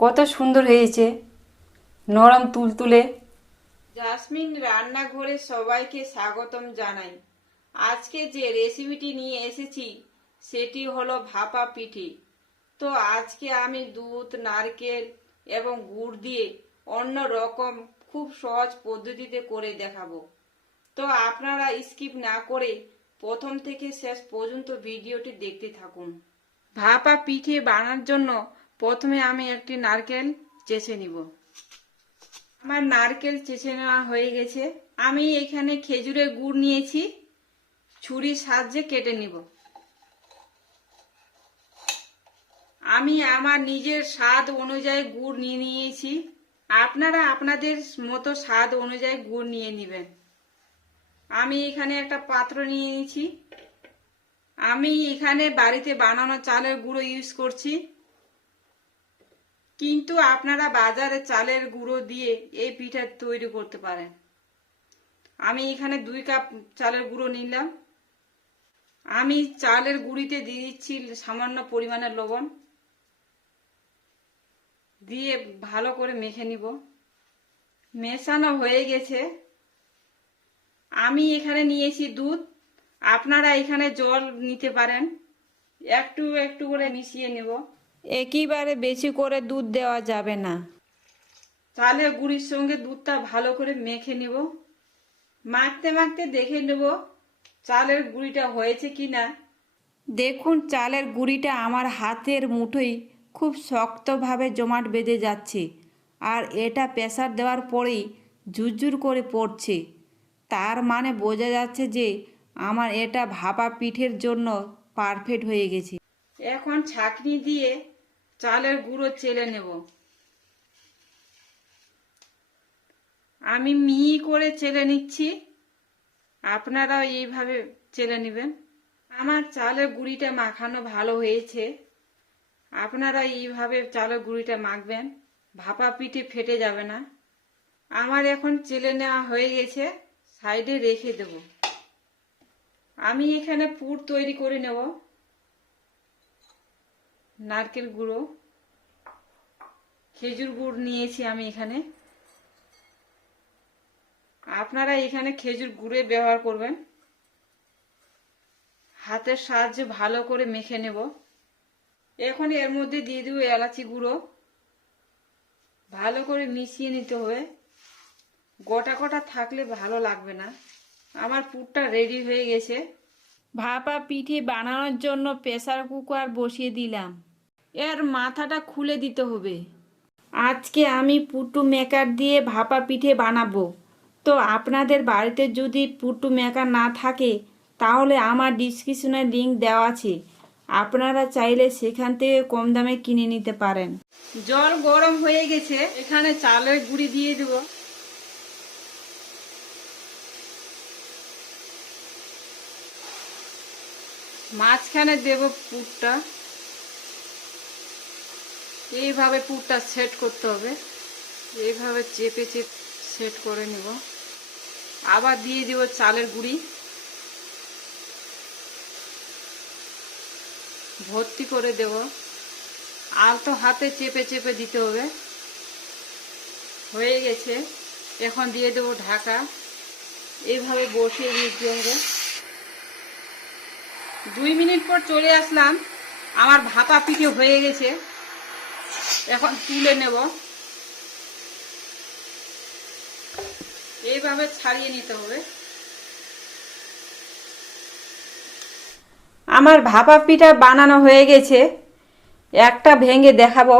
কত সুন্দর হয়েছে। নরম তুলতুলে। জাসমিন রান্নাঘরে সবাইকে স্বাগতম জানাই। আজকে যে রেসিপিটি নিয়ে এসেছি, সেটি হলো ভাপা পিঠে। তো আজকে আমি দুধ, নারকেল এবং গুড় দিয়ে অন্য রকম খুব সহজ পদ্ধতিতে করে দেখাবো। তো আপনারা স্কিপ না করে প্রথম থেকে শেষ পর্যন্ত ভিডিওটি দেখতে থাকুন। ভাপা পিঠে বানার জন্য প্রথমে আমি একটি নারকেল চেঁচে নিব। আমার নারকেল চেঁচে নেওয়া হয়ে গেছে। আমি এখানে খেজুরের গুড় নিয়েছি। ছুরির সাহায্যে কেটে নিব। আমি আমার নিজের স্বাদ অনুযায়ী গুড় নিয়ে নিয়েছি। আপনারা আপনাদের মতো স্বাদ অনুযায়ী গুড় নিয়ে নেবেন। আমি এখানে একটা পাত্র নিয়ে নিয়েছি। আমি এখানে বাড়িতে বানানো চালের গুঁড়ো ইউজ করছি। কিন্তু আপনারা বাজারে চালের গুঁড়ো দিয়ে এই পিঠা তৈরি করতে পারেন। আমি এখানে দুই কাপ চালের গুঁড়ো নিলাম। আমি চালের গুঁড়িতে দিয়ে দিচ্ছি সামান্য পরিমাণের লবণ। দিয়ে ভালো করে মেখে নিব। মেশানো হয়ে গেছে। আমি এখানে নিয়েছি দুধ। আপনারা এখানে জল নিতে পারেন। একটু একটু করে মিশিয়ে নেব। একেবারে বেশি করে দুধ দেওয়া যাবে না। চালের গুঁড়ির সঙ্গে দুধটা ভালো করে মেখে নেব। মাখতে মাখতে দেখে নেব চালের গুঁড়িটা হয়েছে কি না দেখুন চালের গুঁড়িটা আমার হাতের মুঠোই খুব শক্তভাবে জমাট বেঁধে যাচ্ছে আর এটা প্রেসার দেওয়ার পরেই ঝুরঝুর করে পড়ছে। তার মানে বোঝা যাচ্ছে যে আমার এটা ভাপা পিঠের জন্য পারফেক্ট হয়ে গেছে। এখন ছাঁকনি দিয়ে চালের গুঁড়ো চেলে নেব। আমি মিহি করে চেলে নিচ্ছি। আপনারাও এইভাবে চেলে নেবেন। আমার চালের গুঁড়িটা মাখানো ভালো হয়েছে। আপনারা এইভাবে চালের গুঁড়িটা মাখবেন। ভাপা পিঠে ফেটে যাবে না। আমার এখন চেলে নেওয়া হয়ে গেছে। সাইডে রেখে দেব। আমি এখানে পুর তৈরি করে নেব। নারকেল গুঁড়ো। খেজুর গুড় নিয়েছি আমি এখানে। আপনারা এখানে খেজুর গুড়ে ব্যবহার করবেন। হাতের সাহায্যে ভালো করে মেখে নেব। এখন এর মধ্যে দিয়ে দেবো এলাচি গুঁড়ো। ভালো করে মিশিয়ে নিতে হবে। গোটা গোটা থাকলে ভালো লাগবে না। আমার পুরটা রেডি হয়ে গেছে। ভাপা পিঠে বানানোর জন্য প্রেসার কুকার বসিয়ে দিলাম। এর মাথাটা খুলে দিতে হবে। আজকে আমি পুটু মেকার দিয়ে ভাপা পিঠে বানাবো। তো আপনাদের বাড়িতে যদি পুটু মেকার না থাকে, তাহলে আমার ডিসক্রিপশনে লিঙ্ক দেওয়া আছে। আপনারা চাইলে সেখান থেকে কম দামে কিনে নিতে পারেন। জল গরম হয়ে গেছে, এখানে চালের গুঁড়ি দিয়ে দেব। মাঝখানে দেব পুরটা এইভাবে পুরটা সেট করতে হবে। এইভাবে চেপে চেপে সেট করে নেব। আবার দিয়ে দেব চালের গুঁড়ি। ভর্তি করে দেব। আলতো হাতে চেপে চেপে দিতে হবে। হয়ে গেছে। এখন দিয়ে দেবো ঢাকা। এইভাবে বসিয়ে দিতে হবে দুই মিনিট পর চলে আসলাম। আমার ভাপা পিঠে হয়ে গেছে। এখন তুলে নেব। এইভাবে ছাড়িয়ে নিতে হবে। আমার ভাপা পিঠা বানানো হয়ে গেছে। একটা ভেঙে দেখাবো।